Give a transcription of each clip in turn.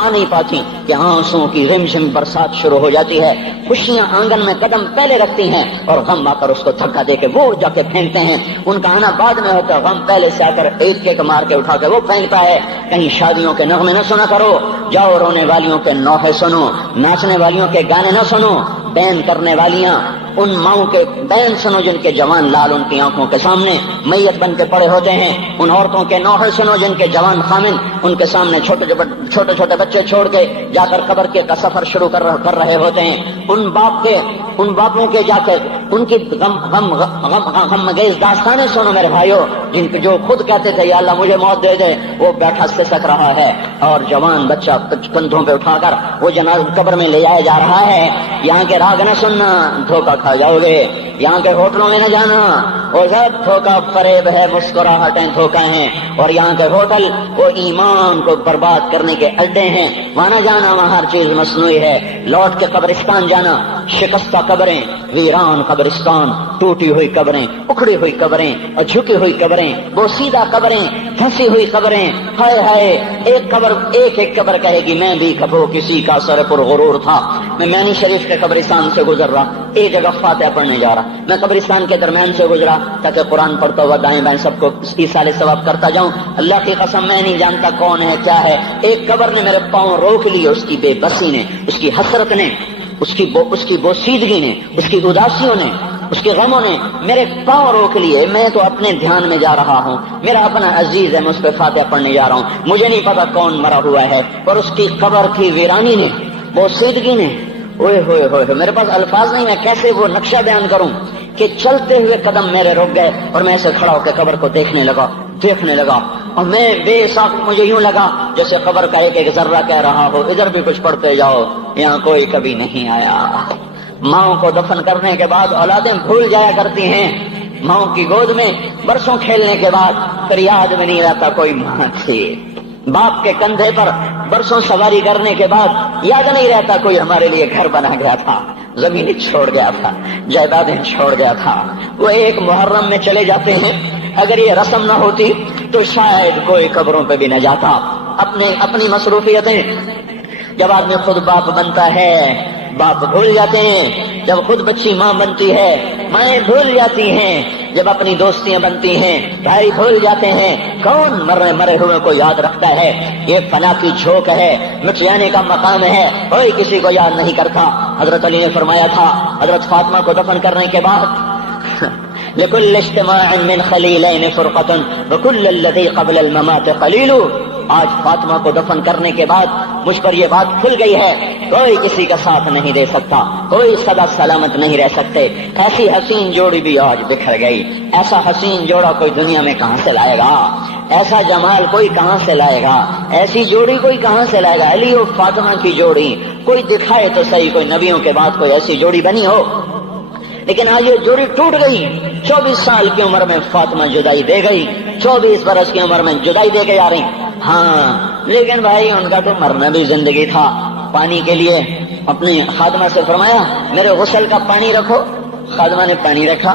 آ نہیں پاتی کہ آنسوں کی رمجم برسات شروع ہو جاتی ہے. خوشیاں آنگن میں قدم پہلے رکھتی ہیں اور غم آ کر اس کو دھکا دے کے وہ جا کے پھینکتے ہیں. ان کا آنا بعد میں ہوتا ہے, غم پہلے سے آ کر عید کے مار کے اٹھا کے وہ پھینکتا ہے. کہیں شادیوں کے نغمے نہ سنا کرو, جاؤ رونے والیوں کے نوحے سنو, ناچنے والیوں کے گانے نہ سنو, بین کرنے والیاں ان ماؤں کے بین سنو جن کے جوان لال ان کی آنکھوں کے سامنے میت بن کے پڑے ہوتے ہیں. ان عورتوں کے نوحے سنو جن کے جوان خامن ان کے سامنے چھوٹے چھوٹے بچے چھوڑ کے جا کر قبر کے کا سفر شروع کر رہے ہوتے ہیں. ان باپوں کے جا کر ان کی غم گیز داستانیں سنو میرے بھائیوں, جن کے جو خود کہتے تھے یا اللہ مجھے موت دے دے, وہ بیٹھا سسک رہا ہے اور جوان بچہ کندھوں پہ اٹھا کر وہ جنازہ قبر میں لے جایا جا رہا ہے. یہاں کے راگ نہ سننا, دھوکہ کھا جاؤ گے. یہاں کے ہوٹلوں میں نہ جانا, وہ سب دھوکہ فریب ہے, مسکراہٹیں دھوکہ ہیں. اور یہاں کے ہوٹل وہ ایمان کو برباد کرنے کے اڈے ہیں. وہاں نہ جانا, وہاں ہر چیز مصنوعی ہے. لوٹ کے قبرستان جانا, شکستہ قبریں, ویران قبرستان, ٹوٹی ہوئی قبریں, اکھڑی ہوئی قبریں اور جھکی ہوئی قبریں, بوسیدہ قبریں, پھنسی ہوئی قبریں. ہائے ہائے, ایک قبر کہے گی میں بھی کبھو کسی کا سر پر غرور تھا. میں میانی شریف کے قبرستان سے گزر رہا, ایک جگہ فاتحہ پڑھنے جا رہا, میں قبرستان کے درمیان سے گزرا تاکہ قرآن پڑھتا ہوا دائیں بائیں سب کو ایصال ثواب کرتا جاؤں. اللہ کی قسم میں نہیں جانتا کون ہے کیا ہے, ایک قبر نے میرے پاؤں روک لیے. اس کی بے بسی نے, اس کی حسرت نے, اس کی بوسیدگی نے, اس کی اداسیوں نے, اس کے غموں نے میرے پاؤں روک لیے. میں تو اپنے دھیان میں جا رہا ہوں, میرا اپنا عزیز ہے, میں اس پہ فاتحہ پڑھنے جا رہا ہوں. مجھے نہیں پتا کون مرا ہوا ہے, اور اس کی قبر کی ویرانی نے, بوسیدگی نے, اوئے ہوئے ہوئے, میرے پاس الفاظ نہیں, میں کیسے وہ نقشہ بیان کروں کہ چلتے ہوئے قدم میرے رک گئے اور میں ایسے کھڑا ہو کے قبر کو دیکھنے لگا. اور میں بے ساکھ, مجھے یوں لگا جیسے قبر کا ایک ذرہ کہہ رہا ہو ادھر بھی کچھ پڑھتے جاؤ, یہاں کوئی کبھی نہیں آیا. ماؤں کو دفن کرنے کے بعد اولادیں بھول جایا کرتی ہیں. ماؤں کی گود میں برسوں کھیلنے کے بعد پھر یاد میں نہیں رہتا کوئی ماں تھی. باپ کے کندھے پر برسوں سواری کرنے کے بعد یاد نہیں رہتا کوئی ہمارے لیے گھر بنا گیا تھا, زمینیں چھوڑ گیا تھا, جائیدادیں چھوڑ گیا تھا. وہ ایک محرم میں چلے جاتے ہیں. اگر یہ رسم نہ ہوتی تو شاید کوئی قبروں پہ بھی نہ جاتا. اپنی مصروفیتیں, جب آدمی خود باپ بنتا ہے باپ بھول جاتے ہیں. جب خود بچی ماں بنتی ہے مائیں بھول جاتی ہیں. جب اپنی دوستیاں بنتی ہیں بھائی بھول جاتے ہیں. کون مرے ہوئے کو یاد رکھتا ہے؟ یہ فنا کی جھوک ہے, مٹ جانے کا مقام ہے, کوئی کسی کو یاد نہیں کرتا. حضرت علی نے فرمایا تھا حضرت فاطمہ کو دفن کرنے کے بعد لكل اجتماع من خليلين فرقة وكل الذي قبل الممات قليل. آج فاطمہ کو دفن کرنے کے بعد مجھ پر یہ بات کھل گئی ہے, کوئی کسی کا ساتھ نہیں دے سکتا, کوئی سدا سلامت نہیں رہ سکتے. ایسی حسین جوڑی بھی آج بکھر گئی. ایسا حسین جوڑا کوئی دنیا میں کہاں سے لائے گا؟ ایسا جمال کوئی کہاں سے لائے گا؟ ایسی جوڑی کوئی کہاں سے لائے گا؟ علی و فاطمہ کی جوڑی کوئی دکھائے تو صحیح, کوئی نبیوں کے بعد کوئی ایسی جوڑی بنی ہو. لیکن آج یہ جوڑی ٹوٹ گئی. 24 سال کی عمر میں فاطمہ جدائی دے گئی, 24 برس کی عمر میں جدائی دے کے جا رہی. ہاں لیکن بھائی ان کا تو مرنا بھی زندگی تھا. پانی کے لیے اپنی خادمہ سے فرمایا میرے غسل کا پانی رکھو. خادمہ نے پانی رکھا,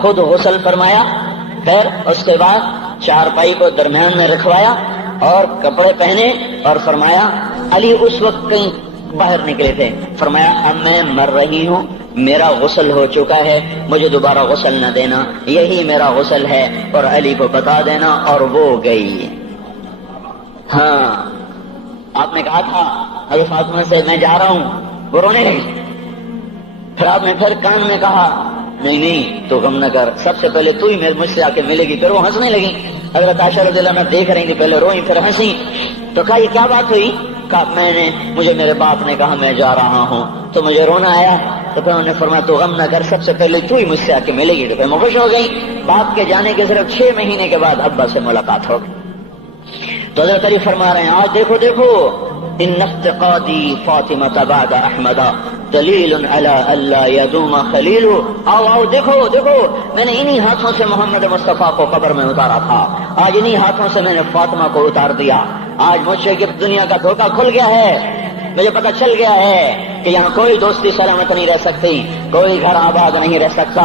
خود غسل فرمایا, پھر اس کے بعد چارپائی کو درمیان میں رکھوایا اور کپڑے پہنے اور فرمایا. علی اس وقت کہیں باہر نکلے تھے. فرمایا اب میں مر رہی ہوں, میرا غسل ہو چکا ہے, مجھے دوبارہ غسل نہ دینا, یہی میرا غسل ہے اور علی کو بتا دینا. اور وہ گئی. ہاں آپ نے کہا تھا حضرت فاطمہ سے میں جا رہا ہوں, وہ رونے لگی. پھر آپ نے پھر کان میں کہا نہیں تو غم نہ کر, سب سے پہلے تو ہی مجھ سے آ کے ملے گی. پھر وہ ہنسنے لگی. حضرت عائشہ رضی اللہ عنہا دیکھ رہی تھی, پہلے روئی پھر ہنسی. تو کہا یہ کیا بات ہوئی؟ کہا مجھے میرے باپ نے کہا میں جا رہا ہوں تو مجھے رونا آیا. تو پھر انہوں نے فرمایا تو غم نہ کر, سب سے پہلے تو ہی مجھ سے آ کے ملے گی. تو پھر میں خوش ہو گئی. باپ کے جانے کے صرف 6 مہینے کے بعد ابا سے ملاقات ہو گئی. تو حضرت علی فرما رہے ہیں آج دیکھو ان افتقادی فاطمہ بعد احمد دلیل علی اللہ یدوم خلیل. آؤ دیکھو میں نے انہی ہاتھوں سے محمد مصطفیٰ کو قبر میں اتارا تھا, آج انہی ہاتھوں سے میں نے فاطمہ کو اتار دیا. آج مجھ سے کہ دنیا کا دھوکہ کھل گیا ہے, مجھے پتہ چل گیا ہے کہ یہاں کوئی دوستی سلامت نہیں رہ سکتی, کوئی گھر آباد نہیں رہ سکتا.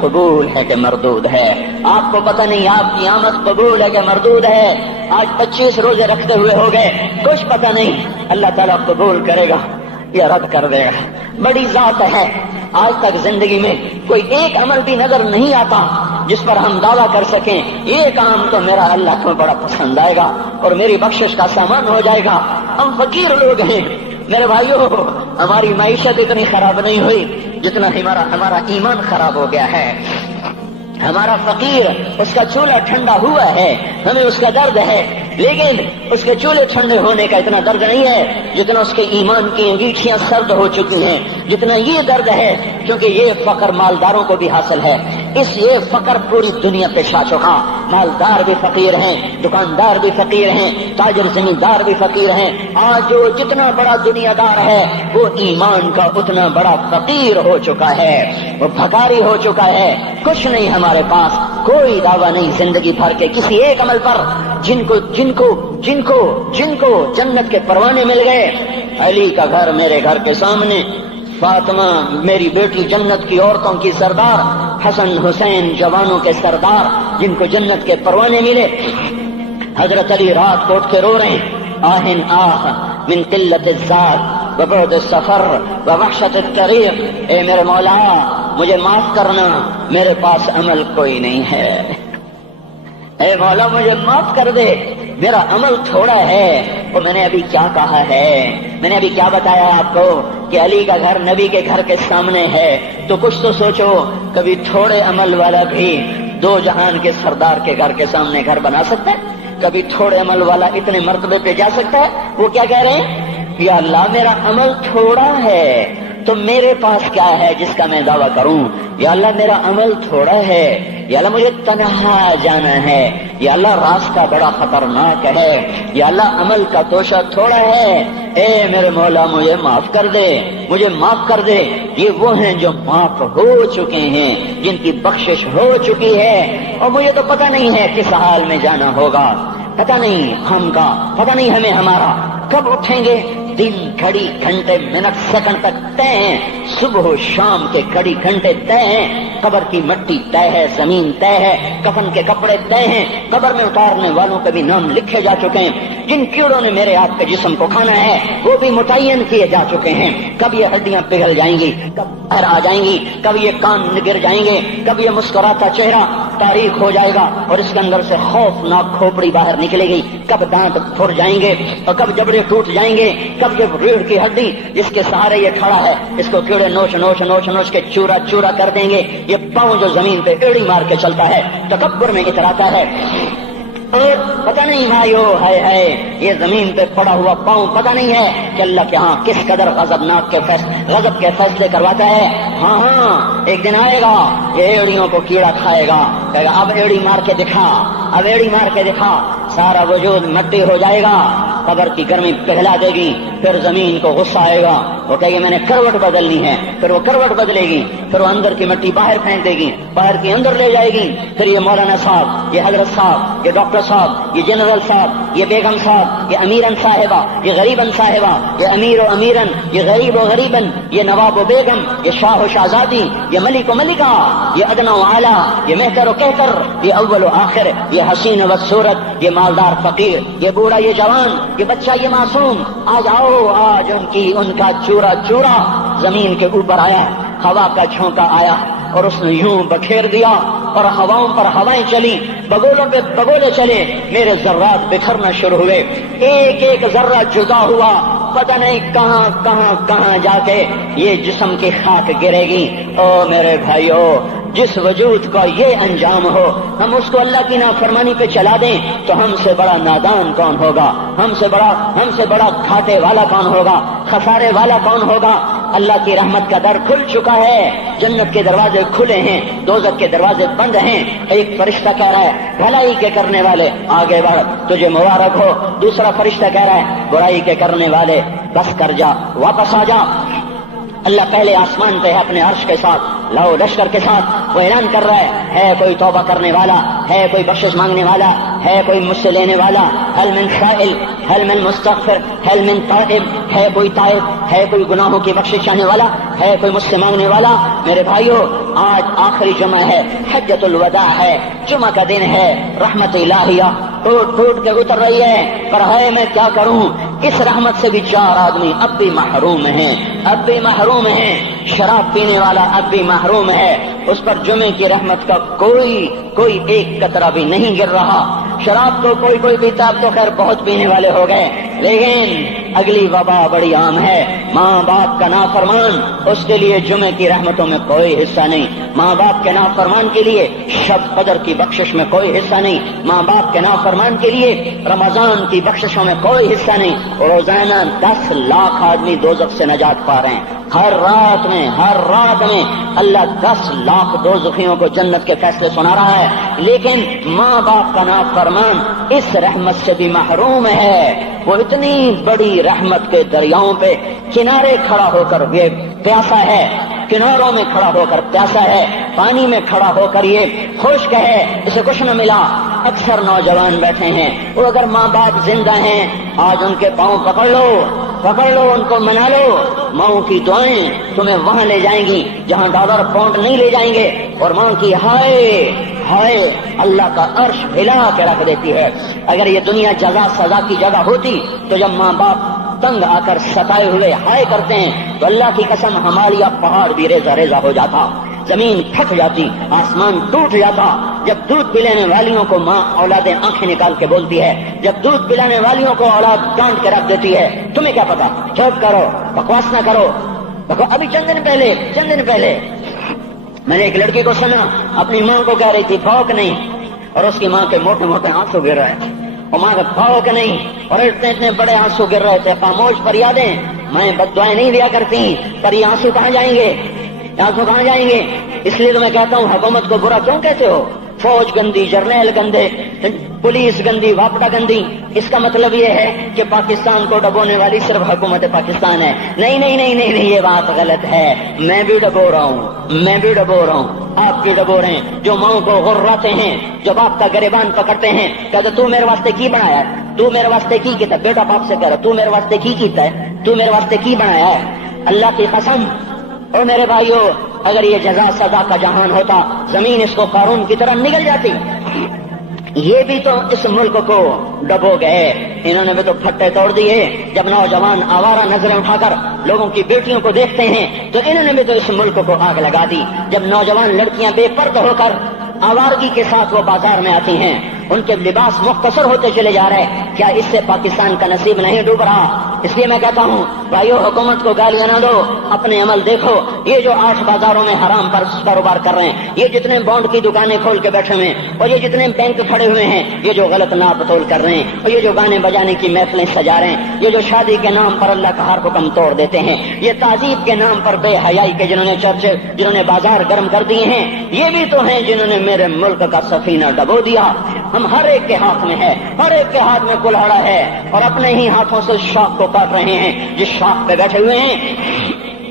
قبول ہے کہ مردود ہے، آپ کو پتہ نہیں آپ کی آمد قبول ہے کہ مردود ہے، آج 25 روزے رکھتے ہوئے ہو گئے، کچھ پتہ نہیں اللہ تعالیٰ قبول کرے گا یا رد کر دے گا۔ بڑی ذات ہے، آج تک زندگی میں کوئی ایک عمل بھی نظر نہیں آتا جس پر ہم دعویٰ کر سکیں یہ کام تو میرا اللہ کو بڑا پسند آئے گا اور میری بخشش کا سامان ہو جائے گا۔ ہم فقیر لوگ ہیں میرے بھائیوں، ہماری معیشت اتنی خراب نہیں ہوئی جتنا ہمارا ایمان خراب ہو گیا ہے۔ ہمارا فقیر اس کا چولہا ٹھنڈا ہوا ہے، ہمیں اس کا درد ہے، لیکن اس کے چولہے ٹھنڈے ہونے کا اتنا درد نہیں ہے جتنا اس کے ایمان کی انگیٹھیاں سرد ہو چکی ہیں، جتنا یہ درد ہے، کیونکہ یہ فقر مالداروں کو بھی حاصل ہے، یہ فقر پوری دنیا پہ چھا چکا۔ مالدار بھی فقیر ہیں، دکاندار بھی فقیر ہیں، تاجر زمیندار بھی فقیر ہیں۔ آج جو جتنا بڑا دنیا دار ہے وہ ایمان کا اتنا بڑا فقیر ہو چکا ہے، وہ بھکاری ہو چکا ہے۔ کچھ نہیں ہمارے پاس، کوئی دعویٰ نہیں زندگی بھر کے کسی ایک عمل پر جن کو جنت کے پروانے مل گئے۔ علی کا گھر میرے گھر کے سامنے، فاطمہ میری بیٹی جنت کی عورتوں کی سردار، حسن حسین جوانوں کے سردار جن کو جنت کے پروانے ملے۔ حضرت علی رات کو اٹھ کے رو رہے ہیں، آہن آہ من قلت الذات وبعد السفر ووحشت الطریق، اے میرے مولا مجھے معاف کرنا، میرے پاس عمل کوئی نہیں ہے، اے مولا مجھے معاف کر دے، میرا عمل تھوڑا ہے۔ اور میں نے ابھی کیا کہا ہے، میں نے ابھی کیا بتایا آپ کو کہ علی کا گھر نبی کے گھر کے سامنے ہے، تو کچھ تو سوچو، کبھی تھوڑے عمل والا بھی دو جہان کے سردار کے گھر کے سامنے گھر بنا سکتا ہے؟ کبھی تھوڑے عمل والا اتنے مرتبے پہ جا سکتا ہے؟ وہ کیا کہہ رہے ہیں، یا اللہ میرا عمل تھوڑا ہے تو میرے پاس کیا ہے جس کا میں دعویٰ کروں؟ یا اللہ میرا عمل تھوڑا ہے، یا اللہ مجھے تنہا جانا ہے، یا اللہ راستہ بڑا خطرناک ہے، یا اللہ عمل کا توشہ تھوڑا ہے، اے میرے مولا مجھے معاف کر دے، مجھے معاف کر دے۔ یہ وہ ہیں جو معاف ہو چکے ہیں، جن کی بخشش ہو چکی ہے، اور مجھے تو پتہ نہیں ہے کس حال میں جانا ہوگا، پتہ نہیں ہم کا، پتہ نہیں ہمیں ہمارا کب اٹھیں گے۔ دن گھڑی گھنٹے منٹ سیکنڈ تک طے ہیں، صبح و شام کے گھڑی گھنٹے طے ہیں، قبر کی مٹی طے ہے، زمین طے ہے، کفن کے کپڑے طے ہیں، قبر میں اتارنے والوں کے بھی نام لکھے جا چکے ہیں، جن کیڑوں نے میرے آپ کے جسم کو کھانا ہے وہ بھی متعین کیے جا چکے ہیں۔ کب یہ ہڈیاں پگھل جائیں گی، کب باہر آ جائیں گی، کب یہ کان گر جائیں گے، کب یہ مسکراتا چہرہ تاریخ ہو جائے گا اور اس کے اندر سے خوفناک کھوپڑی باہر نکلے گی، کب دانت پھر جائیں گے اور کب جبڑے ٹوٹ جائیں گے، کب یہ ریڑھ کی ہڈی جس کے سہارے یہ کھڑا ہے اس کو کیڑے نوچ نوچ نوچ نوچ کے چورا چورا کر دیں گے، یہ پاؤں جو زمین پہ ایڑی مار کے چلتا ہے تکبر میں اتراتا ہے، اور پتہ نہیں بھائیو ہے یہ زمین پہ پڑا ہوا پاؤں پتہ نہیں ہے کہ اللہ کے ہاں کس قدر غضب کے فیصلے کرواتا ہے۔ ہاں ایک دن آئے گا یہ ایڑیوں کو کیڑا کھائے گا، کہے گا اب ایڑی مار کے دکھا، اب ایڑی مار کے دکھا، سارا وجود مٹی ہو جائے گا، قبر کی گرمی پگھلا دے گی، پھر زمین کو غصہ آئے گا، وہ کہے گی میں نے کروٹ بدلنی ہے، پھر وہ کروٹ بدلے گی، پھر وہ اندر کی مٹی باہر پھینک دے گی، باہر کی اندر لے جائے گی، پھر یہ مولانا صاحب، یہ حضرت صاحب، یہ ڈاکٹر صاحب، یہ جنرل صاحب، یہ بیگم صاحب، یہ امیرن صاحبہ، یہ غریبن صاحبہ، یہ امیر و امیرن، یہ غریب و غریبن، یہ نواب و بیگم، یہ شاہ و شہزادی، یہ ملک و ملکہ، یہ ادنا و اعلیٰ، یہ مہتر و کہتر، یہ اول و آخر، یہ حسین و صورت، یہ مالدار فقیر، یہ بوڑھا یہ جوان، یہ بچہ یہ معصوم، آج آؤ، آج ان کا چورا چورا زمین کے اوپر آیا، ہوا کا جھونکا آیا اور اس نے یوں بکھیر دیا اور ہواؤں پر ہوائیں چلی، بگولوں پہ بگولے چلے، میرے ذرات بکھرنا شروع ہوئے، ایک ایک ذرہ جدا ہوا، پتہ نہیں کہاں کہاں کہاں جا کے یہ جسم کی خاک گرے گی۔ او میرے بھائیو، جس وجود کا یہ انجام ہو، ہم اس کو اللہ کی نافرمانی پہ چلا دیں تو ہم سے بڑا نادان کون ہوگا، ہم سے بڑا گھاٹے والا کون ہوگا، خسارے والا کون ہوگا۔ اللہ کی رحمت کا در کھل چکا ہے، جنت کے دروازے کھلے ہیں، دوزخ کے دروازے بند ہیں۔ ایک فرشتہ کہہ رہا ہے بھلائی کے کرنے والے آگے بڑھ، تجھے مبارک ہو، دوسرا فرشتہ کہہ رہا ہے برائی کے کرنے والے بس کر جا، واپس آ جا۔ اللہ پہلے آسمان پہ ہے اپنے عرش کے ساتھ، لاؤ لشکر کے ساتھ، وہ اعلان کر رہا ہے کوئی توبہ کرنے والا، ہے کوئی بخشش مانگنے والا، ہے کوئی مجھ سے لینے والا، هل من سائل، هل من مستغفر، هل من تائب، ہے کوئی تائب، ہے کوئی گناہوں کی بخشش چاہنے والا، ہے کوئی مجھ سے مانگنے والا۔ میرے بھائیو، آج آخری جمعہ ہے، حجۃ الوداع ہے، جمعہ کا دن ہے، رحمت الہیہ ٹوٹ ٹوٹ کے اتر رہی ہے، پر ہے میں کیا کروں، اس رحمت سے بھی 4 آدمی اب بھی محروم ہیں، اب بھی محروم ہیں۔ شراب پینے والا اب بھی محروم ہے، اس پر جمعے کی رحمت کا کوئی ایک قطرہ بھی نہیں گر رہا۔ شراب تو کوئی پیتا، اب تو خیر بہت پینے والے ہو گئے، لیکن اگلی وبا بڑی عام ہے، ماں باپ کا نافرمان، اس کے لیے جمعے کی رحمتوں میں کوئی حصہ نہیں، ماں باپ کے نافرمان کے لیے شب قدر کی بخشش میں کوئی حصہ نہیں، ماں باپ کے نافرمان کے لیے رمضان کی بخششوں میں کوئی حصہ نہیں۔ روزانہ 10 لاکھ آدمی دوزخ سے نجات پا رہے ہیں، ہر رات میں اللہ 10 لاکھ دوزخیوں کو جنت کے فیصلے سنا رہا ہے، لیکن ماں باپ کا نافرمان اس رحمت سے بھی محروم ہے۔ وہ اتنی بڑی رحمت کے دریاؤں پہ کنارے کھڑا ہو کر یہ پیاسا ہے، کناروں میں کھڑا ہو کر پیاسا ہے، پانی میں کھڑا ہو کر یہ خشک ہے، اسے کچھ نہ ملا۔ اکثر نوجوان بیٹھے ہیں، وہ اگر ماں باپ زندہ ہیں آج ان کے پاؤں پکڑ لو، ان کو منا لو، ماں کی دعائیں تمہیں وہاں لے جائیں گی جہاں ڈالر پاؤنڈ نہیں لے جائیں گے، اور ماں کی ہائے اللہ کا عرش ہلا کے رکھ دیتی ہے۔ اگر یہ دنیا جزا سزا کی جگہ ہوتی تو جب ماں باپ تنگ آ کر ستائے ہوئے ہائے کرتے ہیں تو اللہ کی قسم ہمارا پہاڑ بھی ریزہ ریزہ ہو جاتا، زمین پھٹ جاتی، آسمان ٹوٹ جاتا۔ جب دودھ پلانے والیوں کو ماں اولادیں آنکھیں نکال کے بولتی ہے، جب دودھ پلانے والیوں کو اولاد ڈانٹ کے رکھ دیتی ہے، تمہیں کیا پتا، چپ کرو، بکواس نہ کرو۔ ابھی چند دن پہلے میں نے ایک لڑکی کو سنا، اپنی ماں کو کہہ رہی تھی بھوک نہیں، اور اس کی ماں کے موٹے موٹے آنسو گر رہے تھے، اور ماں کا بھوک نہیں، اور اتنے بڑے آنسو گر رہے تھے۔ خاموش فریادیں، میں بد دعائیں نہیں دیا کرتی، پر یہ آنسو کہاں جائیں گے؟ اس لیے تو میں کہتا ہوں حکومت کو برا کیوں کہتے ہو؟ فوج گندی، جرنیل گندے، پولیس گندی، واپڈا گندی، اس کا مطلب یہ ہے کہ پاکستان کو ڈبونے والی صرف حکومت پاکستان ہے۔ نہیں، یہ بات غلط ہے، میں بھی ڈبو رہا ہوں، آپ کی ڈبو رہے ہیں، جو ماں کو غراتے ہیں، جو باپ کا گریبان پکڑتے ہیں، کہتے تو میرے واسطے کی بنایا ہے، تو میرے واسطے کی کیتا، بیٹا باپ سے کہہ رہا تو میرے واسطے کی کیتا ہے، تو میرے واسطے کی بنایا ہے۔ اللہ کی قسم، اور میرے بھائیو، اگر یہ جزا سزا کا جہان ہوتا، زمین اس کو قارون کی طرح نگل جاتی۔ یہ بھی تو اس ملک کو ڈبو گئے، انہوں نے بھی تو پھٹے توڑ دیے۔ جب نوجوان آوارہ نظریں اٹھا کر لوگوں کی بیٹیوں کو دیکھتے ہیں تو انہوں نے بھی تو اس ملک کو آگ لگا دی۔ جب نوجوان لڑکیاں بے پردہ ہو کر آوارگی کے ساتھ وہ بازار میں آتی ہیں، ان کے لباس مختصر ہوتے چلے جا رہے، کیا اس سے پاکستان کا نصیب نہیں ڈوب رہا؟ اس لیے میں کہتا ہوں بھائیو، حکومت کو گالیاں نہ دو، اپنے عمل دیکھو۔ یہ جو 8 بازاروں میں حرام پر کاروبار کر رہے ہیں، یہ جتنے بانڈ کی دکانیں کھول کے بیٹھے ہوئے ہیں، اور یہ جتنے بینک کھڑے ہوئے ہیں، یہ جو غلط ناپ تول کر رہے ہیں، اور یہ جو گانے بجانے کی محفلیں سجا رہے ہیں، یہ جو شادی کے نام پر اللہ کا ہر حکم توڑ دیتے ہیں، یہ تعذیب کے نام پر بے حیائی کے جنہوں نے بازار گرم کر دیے ہیں، یہ بھی تو ہیں جنہوں نے میرے ملک کا سفینہ ڈبو دیا۔ ہم ہر ایک کے ہاتھ میں ہے، ہر ایک کے ہاتھ میں کلہاڑا ہے، اور اپنے ہی ہاتھوں سے شاخ کو کاٹ رہے ہیں جس شاخ پہ بیٹھے ہوئے ہیں۔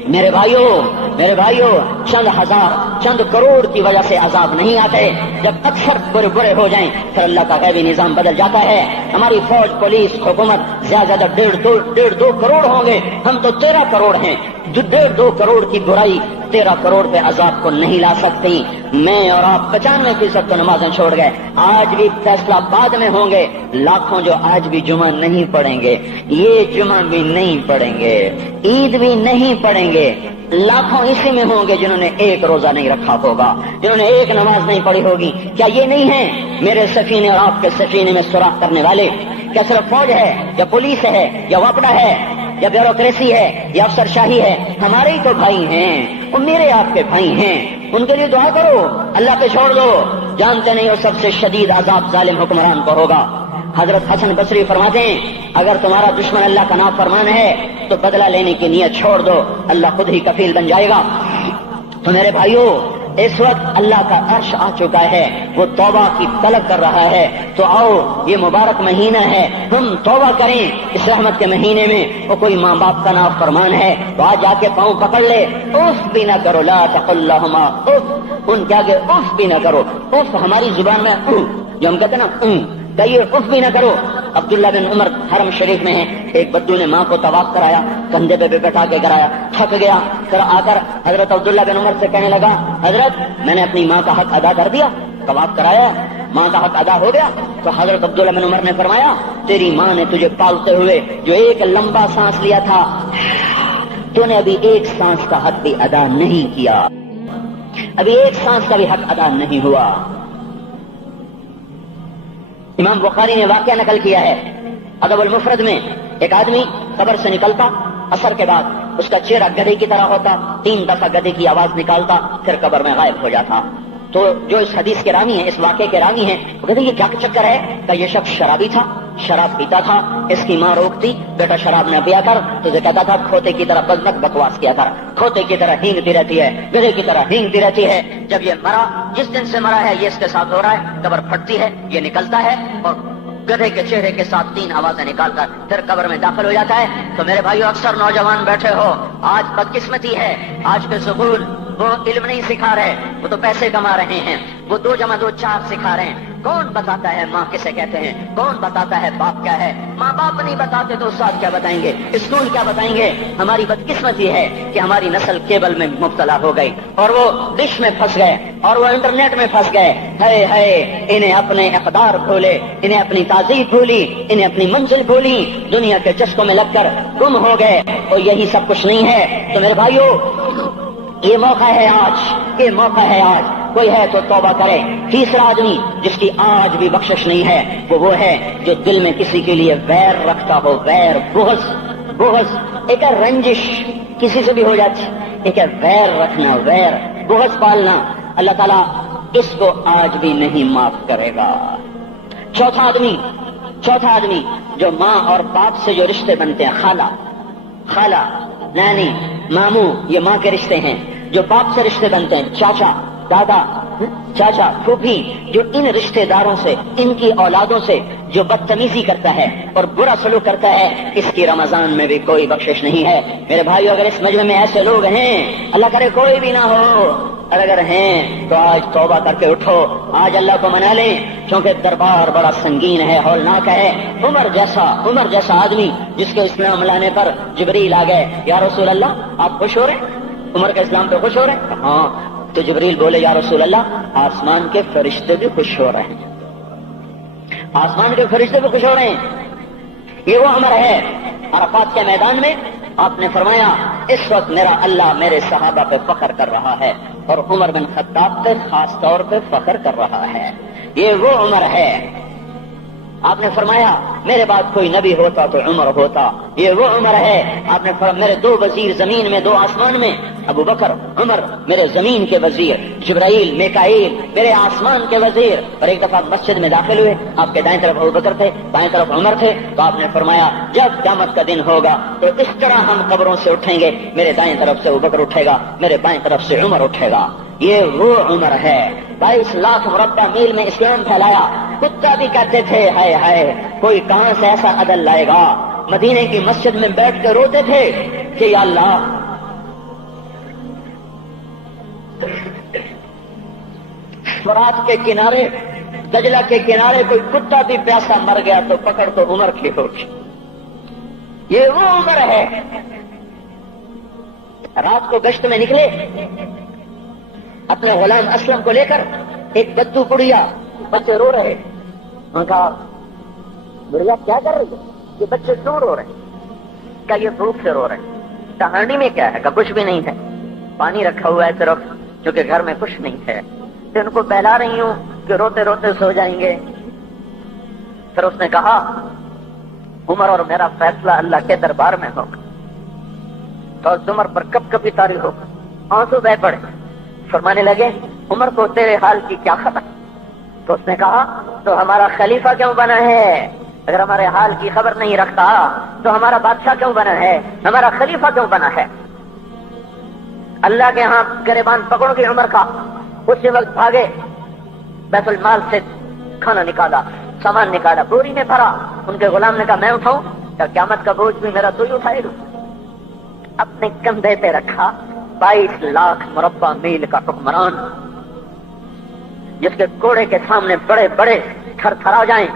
میرے بھائیو، چند ہزار، چند کروڑ کی وجہ سے عذاب نہیں آتے، جب اکثر برے ہو جائیں پھر اللہ کا غیبی نظام بدل جاتا ہے۔ ہماری فوج، پولیس، حکومت زیادہ 1.5 کروڑ ہوں گے، ہم تو 13 کروڑ ہیں، 1.5 کروڑ کی برائی 13 کروڑ پہ عذاب کو نہیں لا سکتی۔ میں اور آپ 95% تو نمازیں چھوڑ گئے، آج بھی فیصلہ بعد میں ہوں گے، لاکھوں جو آج بھی جمعہ نہیں پڑھیں گے، یہ جمعہ بھی نہیں پڑھیں گے، عید بھی نہیں پڑھیں گے، لاکھوں اسی میں ہوں گے جنہوں نے ایک روزہ نہیں رکھا ہوگا، جنہوں نے ایک نماز نہیں پڑھی ہوگی۔ کیا یہ نہیں ہے میرے سفینے اور آپ کے سفینے میں سوراخ کرنے والے؟ کیا صرف فوج ہے یا پولیس ہے یا واپڈا ہے یا بیوروکریسی ہے یا افسر شاہی ہے؟ ہمارے ہی تو بھائی ہیں، وہ میرے آپ کے بھائی ہیں، ان کے لیے دعا کرو، اللہ پہ چھوڑ دو، جانتے نہیں ہو سب سے شدید عذاب ظالم حکمران کو ہوگا۔ حضرت حسن بصری فرماتے ہیں اگر تمہارا دشمن اللہ کا نافرمان ہے تو بدلہ لینے کی نیت چھوڑ دو، اللہ خود ہی کفیل بن جائے گا۔ تو میرے بھائیو، اس وقت اللہ کا عرش آ چکا ہے، وہ توبہ کی طلب کر رہا ہے، تو آؤ یہ مبارک مہینہ ہے، ہم توبہ کریں اس رحمت کے مہینے میں۔ وہ کوئی ماں باپ کا نافرمان ہے تو آج جا کے پاؤں پکڑ لے، اف بھی نہ کرو، لا تقل لہما اف، ان کے آگے اف بھی نہ کرو. اف ہماری زبان میں جو ہم کہتے ہیں نا کہیے اف بھی نہ کرو. عبداللہ بن عمر حرم شریف میں ہیں. ایک بدو نے ماں کو طواف کرایا, کندھے پہ بٹھا کے کرایا, تھک گیا. پھر آ کر حضرت عبداللہ بن عمر سے کہنے لگا, حضرت میں نے اپنی ماں کا حق ادا کر دیا, طواف کرایا, ماں کا حق ادا ہو گیا. تو حضرت عبداللہ بن عمر نے فرمایا, تیری ماں نے تجھے پالتے ہوئے جو ایک لمبا سانس لیا تھا, تو نے ابھی ایک سانس کا حق بھی ادا نہیں کیا, ابھی ایک سانس کا بھی حق ادا نہیں ہوا. امام بخاری نے واقعہ نقل کیا ہے ادب المفرد میں. ایک آدمی قبر سے نکلتا, عصر کے بعد اس کا چہرہ گدھے کی طرح ہوتا, 3 دفعہ گدھے کی آواز نکالتا, پھر قبر میں غائب ہو جاتا. تو جو اس حدیث کے راوی ہیں, اس واقعے کے راوی ہیں, وہ کہتے ہیں یہ کیا چکر ہے؟ کہ یہ شخص شرابی تھا, شراب پیتا تھا. اس کی ماں روکتی, بیٹا شراب نہ پیا کر. تو یہ کہتا تھا کھوتے کی طرح بزمت بکواس کیا کر, کھوتے کی طرح ہینگتی رہتی ہے, گدھے کی طرح ہینگتی رہتی ہے. جب یہ مرا, جس دن سے مرا ہے یہ اس کے ساتھ ہو رہا ہے, قبر پھٹتی ہے, یہ نکلتا ہے اور گدھے کے چہرے کے ساتھ 3 آوازیں نکال کر پھر قبر میں داخل ہو جاتا ہے. تو میرے بھائیو, اکثر نوجوان بیٹھے ہو, آج بدقسمتی ہے, آج کے سکول وہ علم نہیں سکھا رہے, وہ تو پیسے کما رہے ہیں, وہ 2 + 2 = 4 سکھا رہے ہیں. کون بتاتا ہے ماں کسے کہتے ہیں؟ کون بتاتا ہے باپ کیا ہے؟ ماں باپ نہیں بتاتے تو استاد کیا بتائیں گے, اسکول کیا بتائیں گے؟ ہماری بدقسمتی ہے کہ ہماری نسل کیبل میں مبتلا ہو گئی, اور وہ ڈش میں پھنس گئے, اور وہ انٹرنیٹ میں پھنس گئے. ہے انہیں اپنے اقدار بھولے, انہیں اپنی تہذیب بھولی, انہیں اپنی منزل بھولی, دنیا کے چسکوں میں لگ کر گم ہو گئے. اور یہی سب کچھ نہیں ہے. تو میرے بھائیو, یہ موقع ہے آج, یہ موقع ہے آج. کوئی ہے تو توبہ کرے. تیسرا آدمی جس کی آج بھی بخشش نہیں ہے, وہ ہے جو دل میں کسی کے لیے ویر رکھتا ہو, ویر, بغض. ایک ہے رنجش, کسی سے بھی ہو جاتی, ایک ہے ویر رکھنا, ویر, بغض پالنا. اللہ تعالیٰ اس کو آج بھی نہیں معاف کرے گا. چوتھا آدمی جو ماں اور باپ سے جو رشتے بنتے ہیں, خالہ, نانی, ماموں, یہ ماں کے رشتے ہیں. جو باپ سے رشتے بنتے ہیں, چاچا, دادا, چاچا, پھوپھی, جو ان رشتے داروں سے, ان کی اولادوں سے جو بدتمیزی کرتا ہے اور برا سلوک کرتا ہے, اس کی رمضان میں بھی کوئی بخشش نہیں ہے. میرے بھائیو, اگر اس مجمع میں ایسے لوگ ہیں, اللہ کرے کوئی بھی نہ ہو, اور اگر ہیں تو آج توبہ کر کے اٹھو, آج اللہ کو منا لیں, کیونکہ دربار بڑا سنگین ہے, ہولناک ہے. عمر جیسا آدمی جس کے اسلام لانے پر جبریل آ گئے, یا رسول اللہ آپ خوش ہو رہے ہیں, عمر کے اسلام پہ خوش ہو رہے ہیں؟ ہاں. تو جبریل بولے, یا رسول اللہ آسمان کے فرشتے بھی خوش ہو رہے ہیں, آسمان کے فرشتے بھی خوش ہو رہے ہیں. یہ وہ عمر ہے. عرفات کے میدان میں آپ نے فرمایا, اس وقت میرا اللہ میرے صحابہ پہ فخر کر رہا ہے, اور عمر بن خطاب پہ خاص طور پہ فخر کر رہا ہے. یہ وہ عمر ہے. آپ نے فرمایا, میرے بعد کوئی نبی ہوتا تو عمر ہوتا. یہ وہ عمر ہے. آپ نے فرمایا, میرے 2 وزیر زمین میں, 2 آسمان میں, ابو بکر, عمر میرے زمین کے وزیر, جبرائیل, میکائیل میرے آسمان کے وزیر. اور ایک دفعہ مسجد میں داخل ہوئے, آپ کے دائیں طرف ابو بکر تھے, بائیں طرف عمر تھے. تو آپ نے فرمایا, جب قیامت کا دن ہوگا تو اس طرح ہم قبروں سے اٹھیں گے, میرے دائیں طرف سے ابو بکر اٹھے گا, میرے بائیں طرف سے عمر اٹھے گا. یہ وہ عمر ہے. 22 لاکھ مربع میل میں اسلام پھیلایا. کتا بھی کہتے تھے, ہائے کوئی کہاں سے ایسا عدل لائے گا. مدینے کی مسجد میں بیٹھ کے روتے تھے کہ یا اللہ, فرات کے کنارے, دجلہ کے کنارے کوئی کتا بھی پیاسا مر گیا تو پکڑ تو عمر کی ہوگی. یہ وہ عمر ہے. رات کو گشت میں نکلے اپنے غلام اسلم کو لے کر, ایک بدو بڑھیا, بچے رو رہے. انہوں نے کہا, بڑھیا کیا کر رہی ہے؟ یہ بچے کیوں رو رہے ہیں؟ کہا یہ بھوک سے رو رہے ہیں. کہانی میں کیا ہے؟ کہا کچھ بھی نہیں ہے, پانی رکھا ہوا ہے صرف, کیونکہ گھر میں کچھ نہیں ہے. تو ان کو بہلا رہی ہوں کہ روتے روتے سو جائیں گے. پھر اس نے کہا, عمر اور میرا فیصلہ اللہ کے دربار میں ہوگا, تو عمر پر کب کبھی طاری ہوگا. آنسو بہ پڑے. فرمانے لگے, عمر کو تیرے حال کی کیا خبر؟ تو اس نے کہا, تو ہمارا خلیفہ کیوں بنا ہے؟ اگر ہمارے حال کی خبر نہیں رکھتا تو ہمارا بادشاہ کیوں بنا ہے؟ ہمارا خلیفہ کیوں بنا ہے؟ اللہ کے ہاں گریبان پکڑو گے عمر کا. اسی وقت بھاگے, بیت المال سے کھانا نکالا, سامان نکالا, بوری میں بھرا. ان کے غلام نے کہا میں اٹھاؤں؟ کیا قیامت کا بوجھ بھی میرا تو ہی اٹھائے گا. اپنے کندھے پہ رکھا. 22 لاکھ مربع میل کا حکمران جس کے گھوڑے کے سامنے بڑے بڑے تھر تھرا جائیں.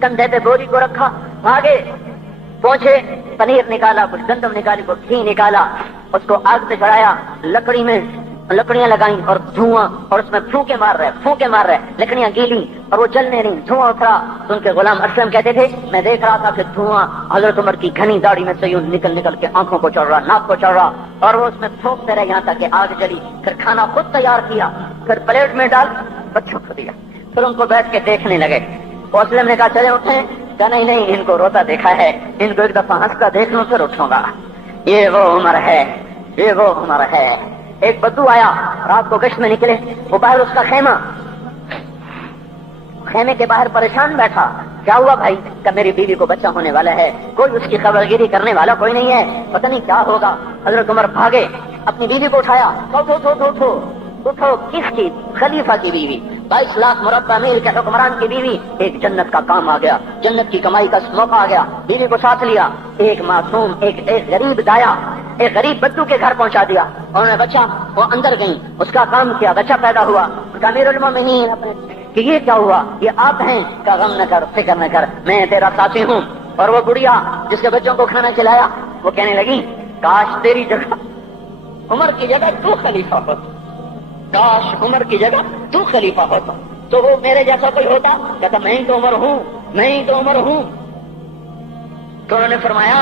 کندھے پہ بوری کو رکھا, بھاگے, پہنچے, پنیر نکالا, کچھ گندم نکالی, کچھ گھی نکالا, اس کو آگ پہ چڑھایا, لکڑی میں لکڑیاں لگائیں اور دھواں, اور اس میں پھونکے مار رہے, لکڑیاں گیلی اور وہ جلنے نہیں, دھواں اترا. تو ان کے غلام اسلم کہتے تھے میں دیکھ رہا تھا کہ دھواں حضرت عمر کی گھنی داڑھی میں سے یوں نکل نکل کے آنکھوں کو چڑھ رہا, ناک کو چڑھ رہا, اور وہ اس میں پھونکتے رہے یہاں تک کہ آگ جلی. پھر کھانا خود تیار کیا, پھر پلیٹ میں ڈال بچوں کو دیا, پھر ان کو بیٹھ کے دیکھنے لگے. اسلم نے کہا چلے اٹھیں, کہا نہیں, ان کو روتا دیکھا ہے, ان کو ایک دفعہ ہنستا دیکھ لوں پھر اٹھوں گا. یہ وہ عمر ہے, یہ وہ عمر ہے. ایک بدو آیا, رات کو گشت میں نکلے, وہ باہر اس کا خیمے کے باہر پریشان بیٹھا. کیا ہوا بھائی؟ کہ میری بیوی کو بچہ ہونے والا ہے, کوئی اس کی خبرگیری کرنے والا کوئی نہیں ہے, پتہ نہیں کیا ہوگا. حضرت عمر بھاگے, اپنی بیوی کو اٹھایا, اٹھو. کس کی؟ خلیفہ کی بیوی, 22 لاکھ مربع میل کے حکمران کی بیوی. ایک جنت کا کام آ گیا, جنت کی کمائی کا موقع آ گیا. بیوی کو ساتھ لیا, ایک معصوم, ایک غریب دایا, ایک غریب بدو کے گھر پہنچا دیا. انہوں نے بچہ, وہ اندر گئی, اس کا کام کیا, بچہ پیدا ہوا. امیر المومنین اپنے کہ یہ کیا ہوا؟ یہ آپ ہیں. کا غم نہ کر, فکر نہ کر, میں تیرا ساتھی ہوں. اور وہ بڑھیا جس کے بچوں کو کھانا کھلایا, وہ کہنے لگی کاش تیری جگہ عمر کی جگہ تو خلیفہ ہوتا, کاش عمر کی جگہ تو خلیفہ ہوتا, تو وہ میرے جیسا کوئی ہوتا. کہتا میں ہی تو عمر ہوں. تو انہوں نے فرمایا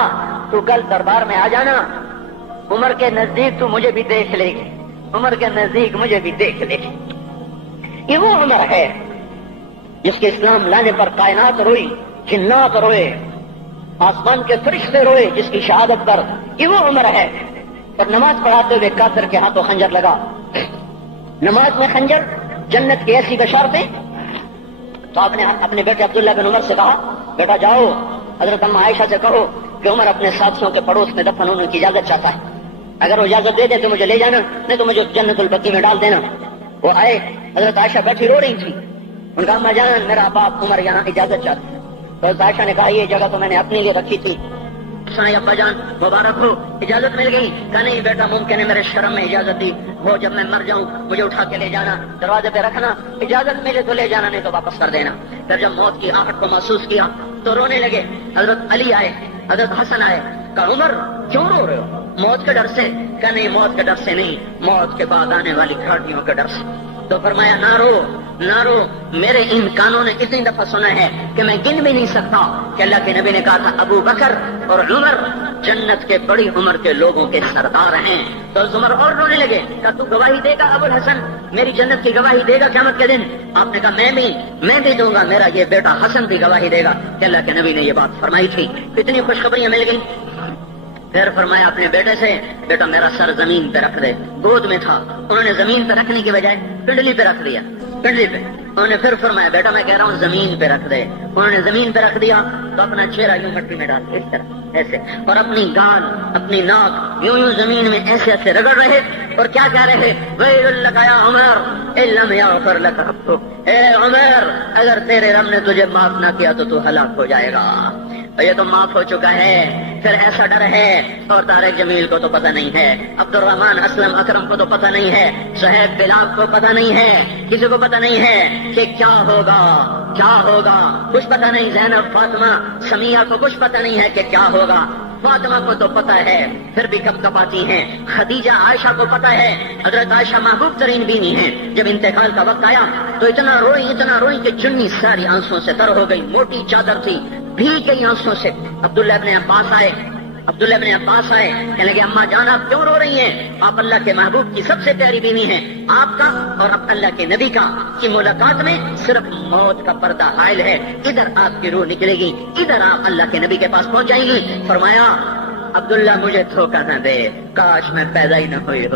تو کل دربار میں آ جانا, عمر کے نزدیک تو مجھے بھی دیکھ لے گی, عمر کے نزدیک مجھے بھی دیکھ لے گی. یہ وہ عمر ہے جس کے اسلام لانے پر کائنات روئی, جنات روئے, آسمان کے فرشتے روئے جس کی شہادت پر. یہ وہ عمر ہے. اور نماز پڑھاتے ہوئے کافر کے ہاتھوں خنجر لگا. نماز میں خنجر, جنت کی ایسی بشارتیں. تو آپ نے اپنے بیٹے عبداللہ بن عمر سے کہا بیٹا جاؤ حضرت اماں عائشہ سے کہو کہ عمر اپنے ساتھیوں کے پڑوس میں دفن ہونے کی اجازت چاہتا ہے, اگر وہ اجازت دے دے تو مجھے لے جانا, نہیں تو مجھے جنت البقیع میں ڈال دینا. وہ آئے, حضرت عائشہ بیٹھی رو رہی تھی. ان کا اما جان میرا باپ عمر یہاں اجازت چاہتا ہے. تو حضرت عائشہ نے کہا یہ جگہ تو میں نے اپنے لیے رکھی تھی. ابا جان مبارک ہو, اجازت مل گئی. کہا نہیں بیٹا ممکن ہے میرے شرم میں اجازت دی وہ, جب میں مر جاؤں مجھے اٹھا کے لے جانا, دروازے پہ رکھنا, اجازت ملے تو لے جانا, نہیں تو واپس کر دینا. پھر جب موت کی آہٹ کو محسوس کیا تو رونے لگے. حضرت علی آئے, حضرت حسن آئے. کہا عمر کیوں رو رہے ہو؟ موت کے ڈر سے. کہا نہیں موت کے ڈر سے نہیں, موت کے بعد آنے والی گھاٹیوں کے ڈر سے. تو فرمایا نہ رو, میرے ان کانوں نے اتنی دفعہ سنا ہے کہ میں گن بھی نہیں سکتا کہ اللہ کے نبی نے کہا تھا ابو بکر اور عمر جنت کے بڑی عمر کے لوگوں کے سردار ہیں. تو عمر اور رونے لگے. کہا تو گواہی دے گا ابو الحسن, میری جنت کی گواہی دے گا قیامت کے دن؟ آپ نے کہا میں بھی دوں گا, میرا یہ بیٹا حسن بھی گواہی دے گا کہ اللہ کے نبی نے یہ بات فرمائی تھی. اتنی خوشخبریاں مل گئی. پھر فرمایا اپنے بیٹے سے بیٹا میرا سر زمین پہ رکھ دے. گود میں تھا, انہوں نے زمین پہ رکھنے کی بجائے پنڈلی پہ رکھ دیا, پنڈلی پہ. انہوں نے پھر فرمایا بیٹا میں کہہ رہا ہوں زمین پہ رکھ دے. انہوں نے زمین پہ رکھ دیا تو اپنا چہرہ یوں مٹی میں ڈال اس طرح ایسے, اور اپنی گال اپنی ناک یوں زمین میں ایسے رگڑ رہے اور کیا کہہ رہے ویل لک یا عمر ان لم یغفر لک ربک, اے عمر اگر تیرے رب نے تجھے معاف نہ کیا تو تو ہلاک ہو جائے گا. یہ تو معاف ہو چکا ہے, پھر ایسا ڈر ہے. اور طارق جمیل کو تو پتہ نہیں ہے, عبد الرحمان اسلم اکرم کو تو پتہ نہیں ہے, صہیب بلال کو پتہ نہیں ہے, کسی کو پتہ نہیں ہے کہ کیا ہوگا, کچھ پتہ نہیں. زینب فاطمہ سمیہ کو کچھ پتہ نہیں ہے کہ کیا ہوگا. فاطمہ کو تو پتہ ہے پھر بھی کب کپاتی ہیں. خدیجہ عائشہ کو پتہ ہے, حضرت عائشہ محبوب ترین بیوی ہیں. جب انتقال کا وقت آیا تو اتنا روئی کہ چنی ساری آنسوں سے تر ہو گئی, موٹی چادر تھی بھیگ گئی آنسوں سے. عبداللہ ابن عباس آئے, کہنے لگے اماں جان آپ کیوں رو رہی ہیں؟ آپ اللہ کے محبوب کی سب سے پیاری بیوی ہیں. آپ کا اور اب اللہ کے نبی کا کی ملاقات میں صرف موت کا پردہ حائل ہے. ادھر آپ کی روح نکلے گی, ادھر آپ اللہ کے نبی کے پاس پہنچ جائیں گی. فرمایا عبداللہ مجھے دھوکہ نہ دے, کاش میں پیدا ہی نہ ہوئی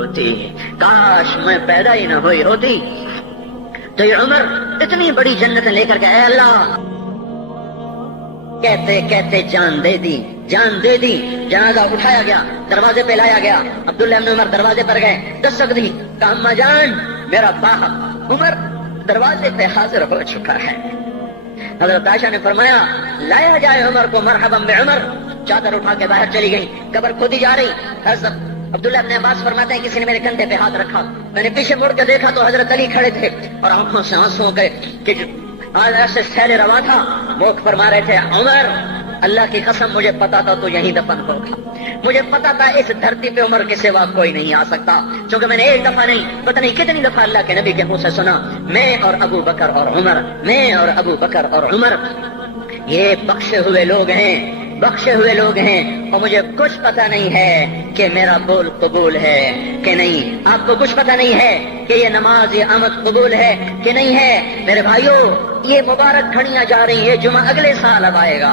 ہوتی. تو یہ عمر اتنی بڑی جنت لے کر کے اے اللہ کہتے کہتے جان دے دی. جنازہ اٹھایا گیا, دروازے پہ لایا گیا. عبداللہ بن عمر دروازے پر گئے, دستک دی. کہا اماں جان میرا باپ عمر دروازے پہ حاضر ہو چکا ہے. حضرت عائشہ نے فرمایا لایا جائے عمر کو, مرحبا بعمر. چادر اٹھا کے باہر چلی گئی, قبر کھودی جا رہی. حضرت عبداللہ ابن عباس فرماتے ہیں کسی نے میرے کندھے پہ ہاتھ رکھا، میں نے پیچھے مڑ کے دیکھا تو حضرت علی کھڑے تھے اور آنکھوں سے آنسو کے ایسے سیلے روا تھا، موک فرما رہے تھے عمر اللہ کی قسم مجھے پتا تھا تو یہیں دفن ہوگا، مجھے پتا تھا اس دھرتی پہ عمر کے سوا کوئی نہیں آ سکتا، کیونکہ میں نے ایک دفعہ نہیں پتہ نہیں کتنی دفعہ اللہ کے نبی کے منہ سے سنا میں اور ابو بکر اور عمر، میں اور ابو بکر اور عمر یہ بخشے ہوئے لوگ ہیں، بخشے ہوئے لوگ ہیں، اور مجھے کچھ پتا نہیں ہے کہ میرا بول قبول ہے کہ نہیں، آپ کو کچھ پتا نہیں ہے کہ یہ نماز یہ آمد قبول ہے کہ نہیں ہے۔ میرے بھائیوں یہ مبارک گھڑیاں جا رہی ہے، جمعہ اگلے سال اب آئے گا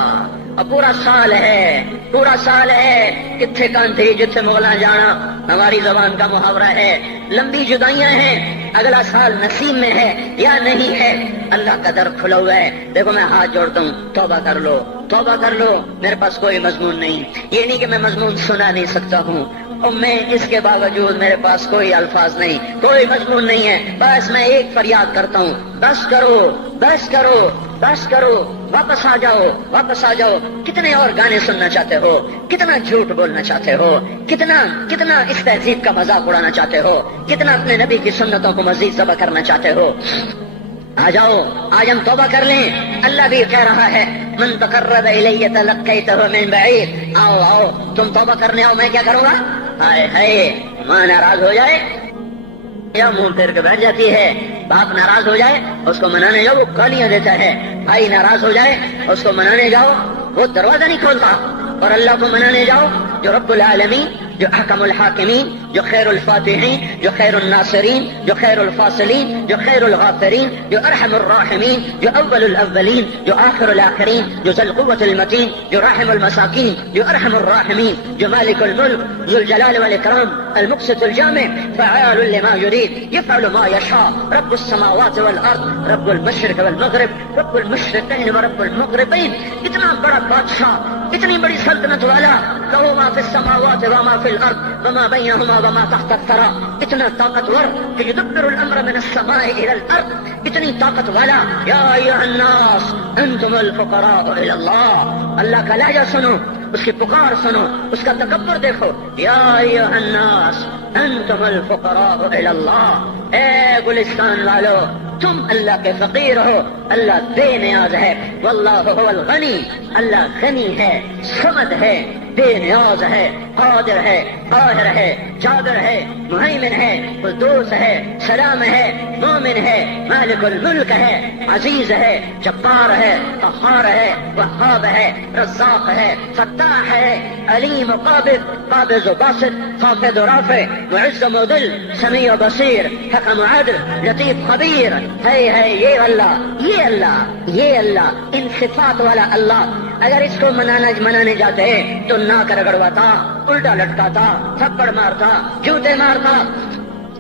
اور پورا سال ہے، پورا سال ہے، کتھے کانتھی جتھے مغلاں جانا ہماری زبان کا محاورہ ہے، لمبی جدائیاں ہیں، اگلا سال نصیب میں ہے یا نہیں ہے، اللہ کا در کھلا ہوا ہے۔ دیکھو میں ہاتھ جوڑتا ہوں، توبہ کر لو، توبہ کر لو، میرے پاس کوئی مضمون نہیں، یہ نہیں کہ میں مضمون سنا نہیں سکتا ہوں، اور میں اس کے باوجود میرے پاس کوئی الفاظ نہیں، کوئی مضمون نہیں ہے، بس میں ایک فریاد کرتا ہوں، بس کرو، بس کرو، بس کرو، واپس آ جاؤ، واپس آ جاؤ۔ کتنے اور گانے سننا چاہتے ہو، کتنا جھوٹ بولنا چاہتے ہو، کتنا اس تہذیب کا مذاق اڑانا چاہتے ہو، کتنا اپنے نبی کی سنتوں کو مزید ذبح کرنا چاہتے ہو، آ جاؤ، آج ہم توبہ کر لیں۔ اللہ بھی کہہ رہا ہے من تقرب الی تلقیتہ من بعید، آؤ آؤ تم توبہ کرنے آؤ، میں کیا کروں گا؟ ہائے ہائے، ماں ناراض ہو جائے یا منہ پھیر کے بیٹھ جاتی ہے، باپ ناراض ہو جائے اس کو منانے جاؤ وہ گالیاں دیتا ہے، بھائی ناراض ہو جائے اس کو منانے جاؤ وہ دروازہ نہیں کھولتا، اور اللہ کو منانے جاؤ جو رب العالمین، جو احکم الحاکمین، جو خیر الفاتحین، جو خیر الناصرین، جو خیر الفاصلین، جو خیر الغافرین، جو ارحم الراحمین، جو اول الاولین، جو آخر الاخرین، جو ذو القوة المتین، جو راحم المساکین، جو ارحم الراحمین، جو مالک الملک، ذو الجلال والاکرام، المقسط الجامع، فعال لما يريد، يفعل ما يشاء، رب السماوات والارض، رب المشرق والمغرب، رب المشرقین ورب المغربین، اتنا بڑا بادشاہ، اتنی بڑی سلطنت والا، لہو ما فی السماوات وما فی الارض وما بینہما وما تحت الثری، اتنا طاقتور کہ یدبر الامر من السماء الى الارض، اتنی طاقت والا۔ یا ایھا الناس انتم الفقراء الى اللہ، اللہ کا لہجہ سنو، اس کی پکار سنو، اس کا تکبر دیکھو، یا ایھا الناس انتم الفقراء الی اللہ، اے گلستان والو تم اللہ کے فقیر ہو، اللہ بے نیاز ہے، واللہ هو الغنی، اللہ غنی ہے، صمد ہے، بے نیاز ہے، قادر ہے، قاہر ہے، جابر ہے، مہیمن ہے، قدوس ہے، سلام ہے، مومن ہے، مالک الملک ہے، عزیز ہے، جبار ہے، قہار ہے، وہاب ہے، رزاق ہے، فتاح ہے، علیم و قابض، قابض و باسط، خافض و رافع، معز و مذل، سمیع و بصیر، حکم و عدل، لطیف خبیر، ہے یہ اللہ، یہ اللہ، یہ اللہ، ان صفات والا اللہ۔ اگر اس کو منانے جاتے تو ناک رگڑواتا، الٹا لٹکاتا، تھپڑ مارتا، جوتے مارتا،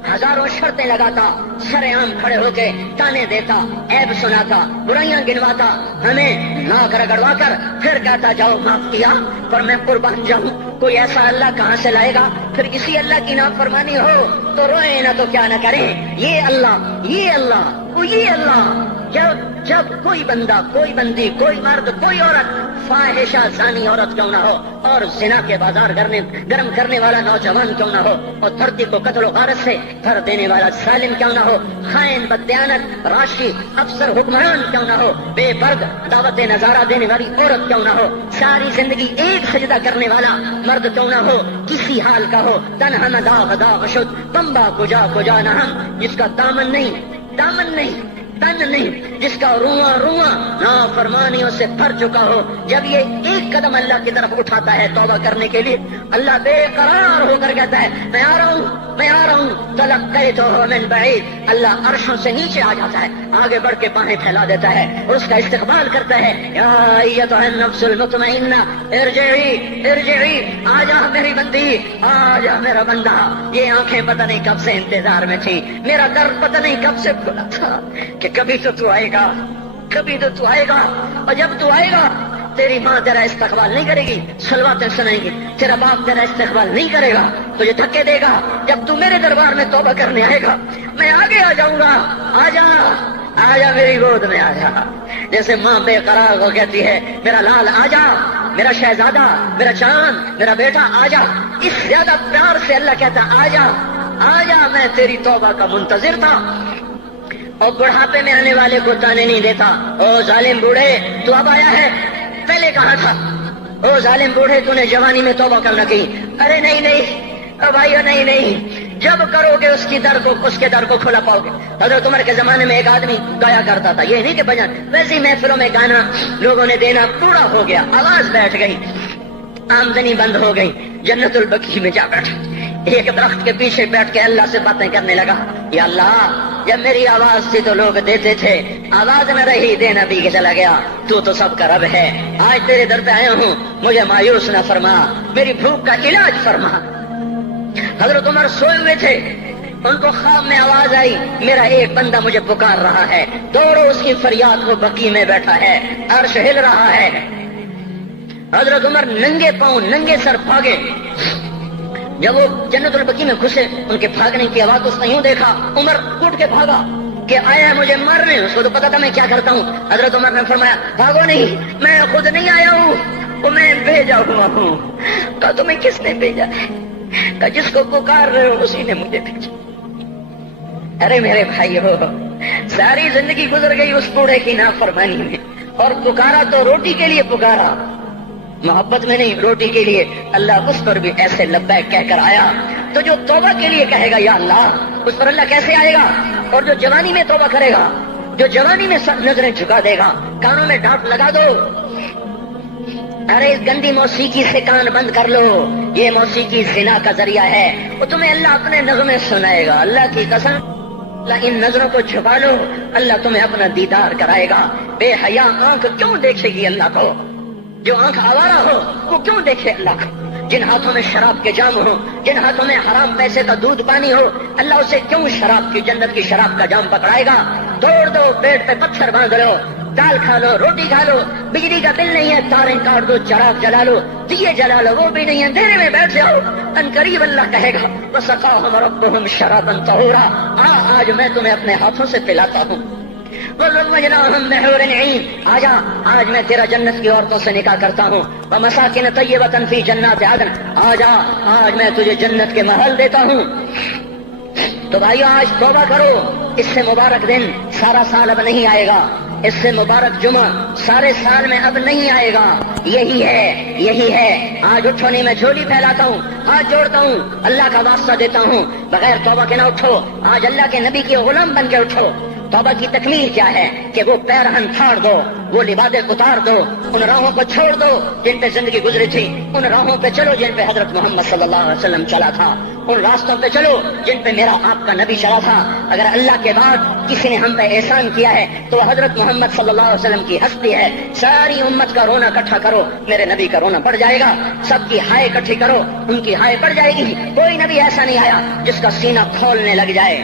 ہزاروں شرطیں لگاتا، سر عام کھڑے ہو کے تانے دیتا، عیب سناتا، برائیاں گنواتا، ہمیں ناک رگڑوا کر پھر کہتا جاؤ معاف کیا پر میں قربان جاؤں۔ کوئی ایسا اللہ کہاں سے لائے گا؟ پھر کسی اللہ کی نافرمانی ہو تو روئے نہ تو کیا نہ کریں۔ یہ اللہ، یہ اللہ، یہ اللہ، جب کوئی بندہ، کوئی بندی، کوئی مرد، کوئی عورت فاحشہ زانی عورت کیوں نہ ہو، اور زنا کے بازار گرم کرنے والا نوجوان کیوں نہ ہو، اور دھرتی کو قتل و غارت سے بھر دینے والا ظالم کیوں نہ ہو، خائن، بددیانت، راشی، افسر، حکمران کیوں نہ ہو، بے پرد دعوت نظارہ دینے والی عورت کیوں نہ ہو، ساری زندگی ایک سجدہ کرنے والا مرد کیوں نہ ہو، کسی حال کا ہو، تنہا نہ داغ داغ شد، بمبا کجا نہ ہم، جس کا دامن نہیں، تن نہیں، جس کا رواں نافرمانیوں سے بھر چکا ہو، جب یہ ایک قدم اللہ کی طرف اٹھاتا ہے توبہ کرنے کے لیے، اللہ بے قرار ہو کر کہتا ہے میں آ رہا ہوں، تلقیتہ من بعید، اللہ عرشوں سے نیچے آ جاتا ہے، آگے بڑھ کے باہیں پھیلا دیتا ہے اور اس کا استقبال کرتا ہے، یا ایتھا النفس المطمئنہ ارجعی، آ جا میری بندی، آ جا میرا بندہ۔ یہ آنکھیں پتہ نہیں کب سے انتظار میں تھی، میرا در پتہ نہیں کب سے کھلا تھا کہ کبھی تو آئے گا، کبھی تو آئے گا، اور جب تو آئے گا تیری ماں تیرا استقبال نہیں کرے گی، صلواتیں سنائیں گی، تیرا باپ تیرا استقبال نہیں کرے گا، تجھے دھکے دے گا۔ جب تو میرے دربار میں توبہ کرنے آئے گا میں آگے آ جاؤں گا، آ جا میری گود میں، آ جا۔ جیسے ماں بے قرار ہو کہتی ہے میرا لال آ جا، میرا شہزادہ، میرا چاند، میرا بیٹا آ جا. اس زیادہ پیار سے اللہ کہتا آ جا آ جا، میں تیری توبہ کا منتظر تھا. اور بڑھاپے میں آنے والے کو تانے نہیں دیتا. او ظالم بوڑھے تو اب آیا ہے، پہلے کہاں تھا؟ او ظالم بوڑھے تو نے جوانی میں توبہ کرنا کی. ارے نہیں بھائیو نہیں، جب کرو گے اس کے در کو کھلا پاؤ گے. حضرت عمر کے زمانے میں ایک آدمی گایا کرتا تھا، یہ نہیں کہ بجن، ویسی محفلوں میں گانا لوگوں نے دینا پورا ہو گیا، آواز بیٹھ گئی، آمدنی بند ہو گئی. جنت البقیع میں جا بیٹھا، ایک درخت کے پیچھے بیٹھ کے اللہ سے باتیں کرنے لگا. یا اللہ، جب میری آواز تھی تو لوگ دیتے تھے، آواز نہ رہی دینا بھی چلا گیا. تو سب کا رب ہے. آج تیرے در پہ آیا ہوں، مجھے مایوس نہ فرما، میری بھوک کا علاج فرما. حضرت عمر سوئے ہوئے تھے، ان کو خواب میں آواز آئی، میرا ایک بندہ مجھے پکار رہا ہے. دوڑو اس کی فریاد کو، بقیع میں بیٹھا ہے، عرش ہل رہا ہے. حضرت عمر ننگے پاؤں ننگے سر بھاگے. جب وہ جنت البقیع میں گھسے، ان کے بھاگنے کی آواز اس نے یوں دیکھا، عمر اٹھ کے بھاگا کہ آیا ہے مجھے مارنے. اس کو تو پتا تھا میں کیا کرتا ہوں. حضرت عمر نے فرمایا بھاگو نہیں، میں خود نہیں آیا ہوں، وہ میں بھیجا ہوا ہوں. کہا تمہیں کس نے بھیجا ہے؟ کہا جس کو پکار رہے ہو اسی نے مجھے بھیجا. ارے میرے بھائیو، ساری زندگی گزر گئی اس بوڑھے کی نافرمانی میں، اور پکارا تو روٹی کے لیے پکارا، محبت میں نہیں، روٹی کے لیے. اللہ اس پر بھی ایسے لبیک کہہ کر آیا. تو جو توبہ کے لیے کہے گا یا اللہ، اس پر اللہ کیسے آئے گا؟ اور جو جوانی میں توبہ کرے گا، جو جوانی میں سب نظریں جھکا دے گا، کانوں میں ڈانٹ لگا دو، ارے اس گندی موسیقی سے کان بند کر لو، یہ موسیقی زنا کا ذریعہ ہے، وہ تمہیں اللہ اپنے نغمے سنائے گا. اللہ کی قسم، اللہ ان نظروں کو چھپا لو، اللہ تمہیں اپنا دیدار کرائے گا. بے حیا آنکھ کیوں دیکھے گی اللہ کو؟ جو آنکھ آوارہ ہو وہ کیوں دیکھے اللہ کو؟ جن ہاتھوں میں شراب کے جام ہو، جن ہاتھوں میں حرام پیسے کا دودھ پانی ہو، اللہ اسے کیوں شراب کی، جنت کی شراب کا جام پکڑائے گا؟ توڑ دو، پیٹ پہ پتھر باندھ لو، دال کھا لو، روٹی کھا لو، بجلی کا بل نہیں ہے تاریں کاٹ دو، چراغ جلا لو، دیے جلا لو، وہ بھی نہیں ہے، اندھیرے میں بیٹھ جاؤ. ان قریب اللہ کہے گا وَسَقَاهُمْ رَبُّهُمْ شَرَابًا طَهُورًا، آج میں تمہیں اپنے ہاتھوں سے پلاتا ہوں. وَزَوَّجْنَاهُمْ بِحُورٍ عِينٍ، آج میں تیرا جنت کی عورتوں سے نکاح کرتا ہوں. وَمَسَاكِنَ طَيِّبَةً فِي جَنَّاتِ عَدْنٍ، آج میں تجھے جنت کے محل دیتا ہوں. تو بھائیو آج توبہ کرو، اس سے مبارک دن سارا سال اب نہیں آئے گا، اس سے مبارک جمعہ سارے سال میں اب نہیں آئے گا. یہی ہے. آج اٹھو نہیں، میں جھولی پھیلاتا ہوں، ہاتھ جوڑتا ہوں، اللہ کا واسطہ دیتا ہوں، بغیر توبہ کے نہ اٹھو. آج اللہ کے نبی کے غلام بن کے اٹھو. توبہ کی تکمیل کیا ہے کہ وہ پیرہن پھاڑ دو، وہ لبادیں اتار دو، ان راہوں کو چھوڑ دو جن پہ زندگی گزری تھی، ان راہوں پہ چلو جن پہ حضرت محمد صلی اللہ علیہ وسلم چلا تھا، ان راستوں پہ چلو جن پہ میرا آپ کا نبی چلا تھا. اگر اللہ کے بعد کسی نے ہم پہ احسان کیا ہے تو وہ حضرت محمد صلی اللہ علیہ وسلم کی ہستی ہے. ساری امت کا رونا اکٹھا کرو، میرے نبی کا رونا بڑھ جائے گا. سب کی ہائے اکٹھی کرو، ان کی ہائے بڑھ جائے گی. کوئی نبی ایسا نہیں آیا جس کا سینہ کھولنے لگ جائے.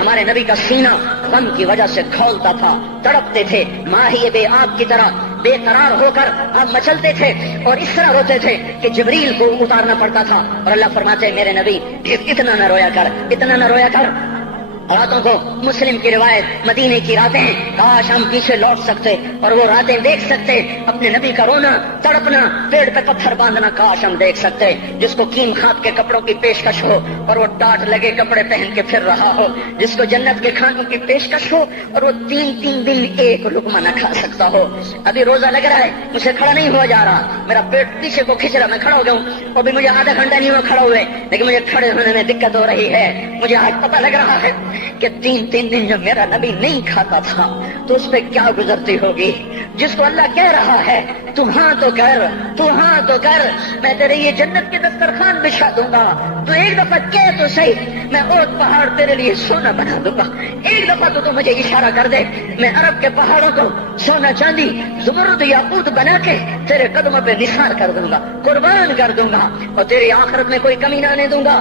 ہمارے نبی کا سینہ غم کی وجہ سے کھولتا تھا، تڑپتے تھے، ماہی بے آب کی طرح بے قرار ہو کر آپ مچلتے تھے اور اس طرح روتے تھے کہ جبریل کو اتارنا پڑتا تھا. اور اللہ فرماتے میرے نبی اتنا نہ رویا کر. راتوں کو مسلم کی روایت مدینے کی راتیں، کاش ہم پیچھے لوٹ سکتے اور وہ راتیں دیکھ سکتے. اپنے نبی کا رونا، تڑپنا، پیڑ پہ پتھر باندھنا کاش ہم دیکھ سکتے. جس کو کیم خات کے کپڑوں کی پیشکش ہو اور وہ ٹاٹ لگے کپڑے پہن کے پھر رہا ہو، جس کو جنت کے کھانوں کی پیشکش ہو اور وہ تین دن ایک لقمہ نہ کھا سکتا ہو. ابھی روزہ لگ رہا ہے، مجھے کھڑا نہیں ہوا جا رہا، میرا پیٹ پیچھے کو کھینچ رہا، میں کھڑا ہو گیا ہوں. ابھی مجھے آدھا گھنٹہ نہیں ہوا کھڑا ہوئے، لیکن مجھے کھڑے ہونے میں دقت ہو رہی ہے. مجھے آج پتہ لگ رہا ہے کہ تین دن جو میرا نبی نہیں کھاتا تھا تو اس پہ کیا گزرتی ہوگی. جس کو اللہ کہہ رہا ہے تو ہاں تو کر، میں تیرے یہ جنت کے دسترخوان بچھا دوں گا، تو ایک دفعہ کہہ تو صحیح، میں اوت پہاڑ تیرے لیے سونا بنا دوں گا. ایک دفعہ تو مجھے اشارہ کر دے، میں عرب کے پہاڑوں کو سونا چاندی زمرد یاقوت بنا کے تیرے قدموں پہ نثار کر دوں گا، قربان کر دوں گا، اور تیری آخرت میں کوئی کمی نہ آنے دوں گا.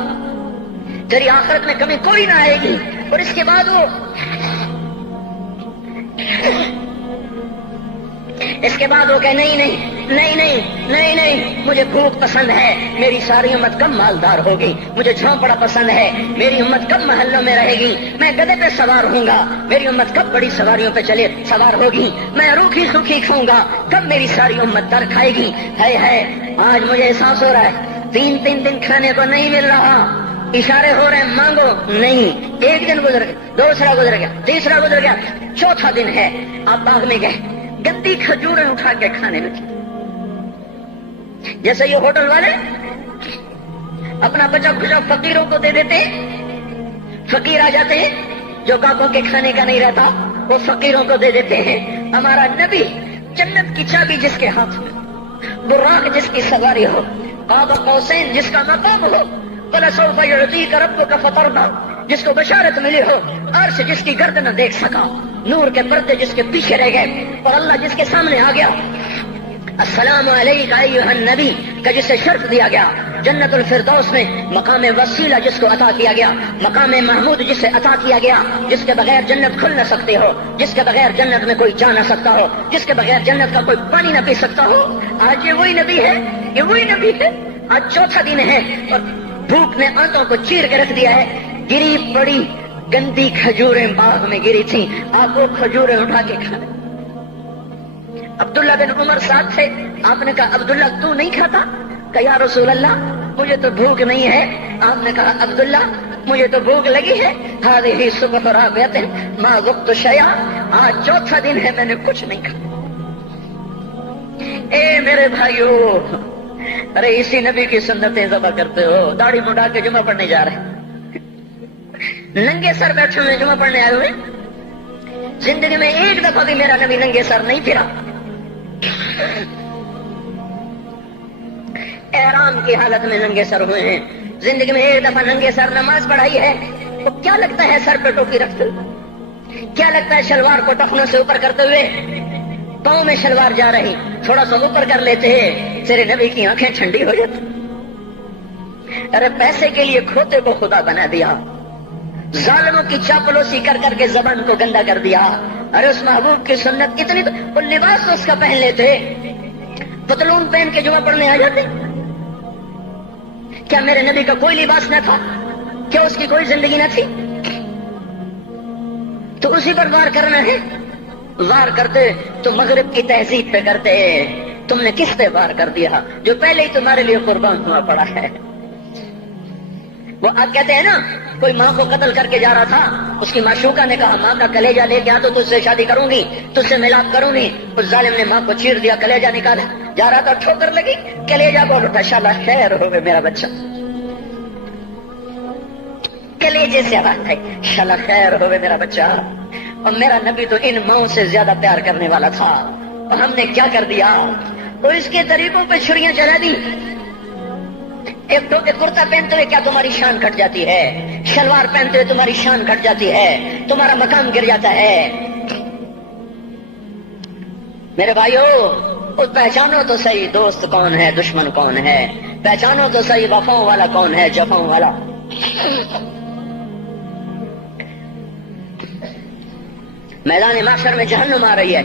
تیری آخرت میں کمی کوئی نہ آئے گی. اور اس کے بعد وہ کہ نہیں نہیں نہیں نہیں نہیں، مجھے بھوک پسند ہے، میری ساری امت کم مالدار ہوگی، مجھے جھونپڑا پسند ہے، میری امت کم محلوں میں رہے گی، میں گدھے پہ سوار ہوں گا، میری امت کب بڑی سواریوں پہ سوار ہوگی، میں روکھی سوکھی کھاؤں گا، کب میری ساری امت در کھائے گی۔ ہے آج مجھے احساس ہو رہا ہے 3 دن کھانے کو نہیں مل رہا، اشارے ہو رہے ہیں مانگو نہیں، ایک دن گزر گیا، دوسرا گزر گیا، تیسرا گزر گیا، چوتھا دن ہے، آپ باغ میں گئے، گندی کھجوریں اٹھا کے کھانے لگے، جیسے یہ ہوٹل والے اپنا بچا کھچا فقیروں کو دے دیتے، فقیر آ جاتے ہیں جو گاہکوں کے کھانے کا نہیں رہتا، وہ فقیروں کو دے دیتے ہیں۔ ہمارا نبی جنت کی چابی جس کے ہاتھ میں، براق جس کی سواری ہو، قاب قوسین جس کا مقام ہو، وَلَسَوْفَ يُعْطِيكَ رَبُّكَ فَتَرْضَىٰ جس کو بشارت ملی ہو، عرش جس کی گرد نہ دیکھ سکا، نور کے پردے جس کے پیچھے رہ گئے، اور اللہ جس کے سامنے آ گیا، السلام علیکہ ایھا النبی کا جسے شرف دیا گیا، جنت الفردوس میں مقام وسیلہ جس کو عطا کیا گیا، مقام محمود جسے عطا کیا گیا، جس کے بغیر جنت کھل نہ سکتے ہو، جس کے بغیر جنت میں کوئی جا نہ سکتا ہو، جس کے بغیر جنت کا کوئی پانی نہ پی سکتا ہو، آج یہ وہی نبی ہے، یہ وہی نبی ہے۔ آج چوتھا دن ہے اور بھوک نے آنتوں کو چیر کے رکھ دیا ہے، گری پڑی گندی کھجوریں باغ میں گری تھیں، آپ وہ کھجوریں اٹھا کے کھائیں۔ عبداللہ بن عمر ساتھ تھے، آپ نے کہا عبداللہ تو نہیں کھاتا؟ کہا یا رسول اللہ مجھے تو بھوک نہیں ہے۔ آپ نے کہا عبداللہ مجھے تو بھوک لگی ہے، ہذہ صبح رابعۃ ما ذقت شیئا، آج چوتھا دن ہے میں نے کچھ نہیں کھایا۔ اے میرے بھائیو، ارے اسی نبی کی سنتیں ذبح کرتے ہو، داڑھی مڈا کے جمعہ پڑھنے جا رہے ہیں، ننگے سر بیٹھے ہوئے جمعہ پڑھنے آئے ہوئے، زندگی میں ایک دفعہ بھی میرا نبی ننگے سر نہیں پھرا، احرام کی حالت میں ننگے سر ہوئے ہیں، زندگی میں ایک دفعہ ننگے سر نماز پڑھائی ہے، تو کیا لگتا ہے سر پہ ٹوپی رکھتے ہوئے، کیا لگتا ہے شلوار کو ٹخنوں سے اوپر کرتے ہوئے، پاؤں میں شلوار جا رہی تھوڑا سا اوپر کر لیتے ہیں، تیرے نبی کی آنکھیں ٹھنڈی ہو جاتی۔ ارے پیسے کے لیے کھوتے کو خدا بنا دیا، ظالموں کی چاپلوسی کر کر کے زبان کو گندا کر دیا۔ ارے اس محبوب کی سنت اتنی، وہ لباس تو اس کا پہن لیتے، پتلون پہن کے جمعہ پڑھنے آ جاتے۔ کیا میرے نبی کا کوئی لباس نہ تھا؟ کیا اس کی کوئی زندگی نہ تھی؟ تو اسی پر وار کرنا ہے۔ وار کرتے تو مغرب کی تہذیب پہ کرتے، تم نے کس پہ وار کر دیا جو پہلے ہی تمہارے لیے قربان ہوا پڑا ہے؟ وہ آپ کہتے ہیں نا، کوئی ماں کو قتل کر کے جا رہا تھا، اس کی معشوقہ نے کہا ماں کا کلیجہ لے کے آ تو تجھ سے شادی کروں گی، تجھ سے ملاپ کروں گی۔ اس ظالم نے ماں کو چیر دیا، کلیجہ نکالا، جا رہا تھا ٹھوکر لگی، کلیجہ بول اٹھا، شالا خیر ہوگا میرا بچہ، کلیجے سے آواز ہے، شالا خیر ہوگا میرا بچہ۔ اور میرا نبی تو ان ماؤں سے زیادہ پیار کرنے والا تھا، اور ہم نے کیا کر دیا؟ وہ اس کے طریقوں پہ چھریاں چلا دی۔ ایک کرتا پہنتے ہوئے کیا تمہاری شان گھٹ جاتی ہے؟ شلوار پہنتے ہوئے تمہاری شان گھٹ جاتی ہے، تمہارا مقام گر جاتا ہے۔ میرے بھائیو، پہچانو تو صحیح دوست کون ہے، دشمن کون ہے، پہچانو تو صحیح وفاؤں والا کون ہے، جفاؤں والا۔ میدان محشر میں جہنم آ رہی ہے،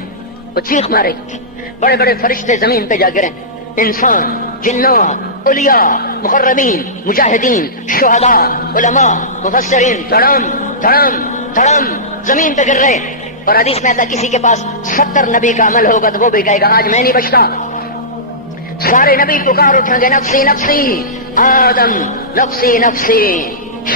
وہ چیخ مارے، بڑے بڑے فرشتے زمین پہ جا گرے، انسان، جنات، اولیاء، مقربین، مجاہدین، شہداء، علماء، مفسرین، دھڑام دھڑام دھڑام زمین پہ گر رہے۔ اور حدیث میں آتا کسی کے پاس 70 نبی کا عمل ہوگا تو وہ بھی کہے گا آج میں نہیں بچتا۔ سارے نبی پکار اٹھیں گے، نفسی نفسی، آدم نفسی نفسی،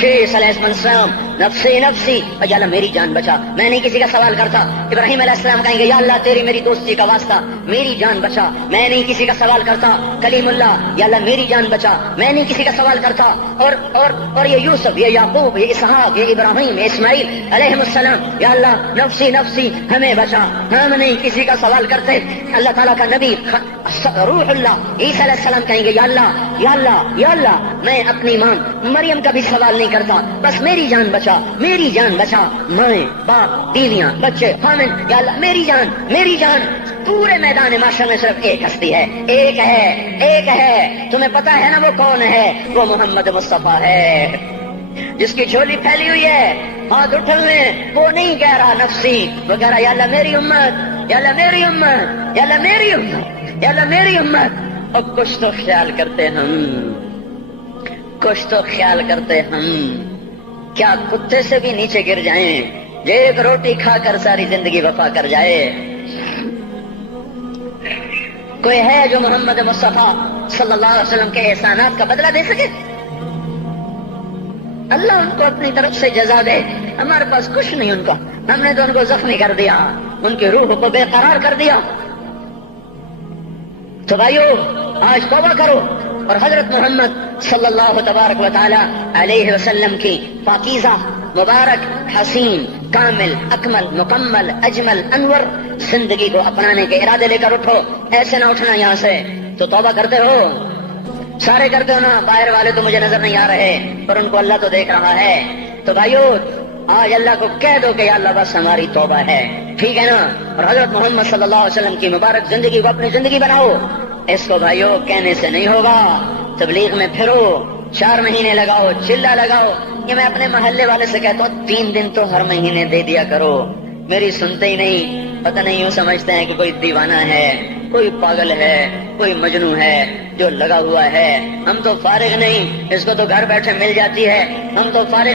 شیش علیہ السلام نفسی نفسی، یا اللہ میری جان بچا، میں نہیں کسی کا سوال کرتا۔ ابراہیم علیہ السلام کہیں گے یا اللہ تیری میری دوستی کا واسطہ میری جان بچا، میں نہیں کسی کا سوال کرتا۔ کلیم اللہ، یا اللہ میری جان بچا، میں نہیں کسی کا سوال کرتا۔ اور یہ یوسف، یہ یعقوب، یہ اسحاق، یہ ابراہیم، یہ اسماعیل علیہ السلام، یا اللہ نفسی نفسی ہمیں بچا، ہم نہیں کسی کا سوال کرتے۔ اللہ تعالیٰ کا نبی روح اللہ عیسیٰ علیہ السلام کہیں گے یا اللہ یا اللہ یا اللہ میں اپنی ماں مریم کا بھی سوال نہیں کرتا، بس میری جان بچا، میری جان بچا، مائیں باپ بیویاں بچے خامن، یا اللہ میری جان میری جان۔ پورے میدان معاشرے میں صرف ایک ہستی ہے، ایک ہے، تمہیں پتا ہے نا وہ کون ہے؟ وہ محمد مصطفیٰ ہے، جس کی جھولی پھیلی ہوئی ہے، ہاتھ اٹھلنے، وہ نہیں کہہ رہا نفسی، وہ کہہ رہا یا اللہ میری امت، یا اللہ میری امت، یا اللہ میری امت۔ یا اللہ میری امت، اور کچھ تو خیال کرتے ہم، کچھ تو خیال کرتے ہم، کیا کتے سے بھی نیچے گر جائیں، جو ایک روٹی کھا کر ساری زندگی وفا کر جائے؟ کوئی ہے جو محمد مصطفیٰ صلی اللہ علیہ وسلم کے احسانات کا بدلہ دے سکے؟ اللہ ان کو اپنی طرف سے جزا دے، ہمارے پاس کچھ نہیں ان کا، ہم نے تو ان کو زخمی کر دیا، ان کی روح کو بے قرار کر دیا۔ تو بھائیو آج توبہ کرو اور حضرت محمد صلی اللہ تبارک و تعالی علیہ وسلم کی پاکیزہ، مبارک، حسین، کامل، اکمل، مکمل، اجمل، انور زندگی کو اپنانے کے ارادے لے کر اٹھو۔ ایسے نہ اٹھنا یہاں سے، تو توبہ کرتے ہو، سارے کرتے ہو نا، باہر والے تو مجھے نظر نہیں آ رہے پر ان کو اللہ تو دیکھ رہا ہے۔ تو بھائیو آج اللہ کو کہہ دو کہ یا اللہ بس ہماری توبہ ہے، ٹھیک ہے نا، اور حضرت محمد صلی اللہ علیہ وسلم کی مبارک زندگی کو اپنی زندگی بناؤ۔ اس کو بھائیو کہنے سے نہیں ہوگا، تبلیغ میں پھرو، 4 مہینے لگاؤ، چلا لگاؤ۔ یہ میں اپنے محلے والے سے کہتا ہوں 3 دن تو ہر مہینے دے دیا کرو، میری سنتے ہی نہیں، پتہ نہیں، یوں سمجھتے ہیں کہ کوئی دیوانہ ہے، کوئی پاگل ہے، کوئی مجنون ہے جو لگا ہوا ہے۔ ہم تو فارغ نہیں، اس کو تو گھر بیٹھے مل جاتی ہے، ہم تو فارغ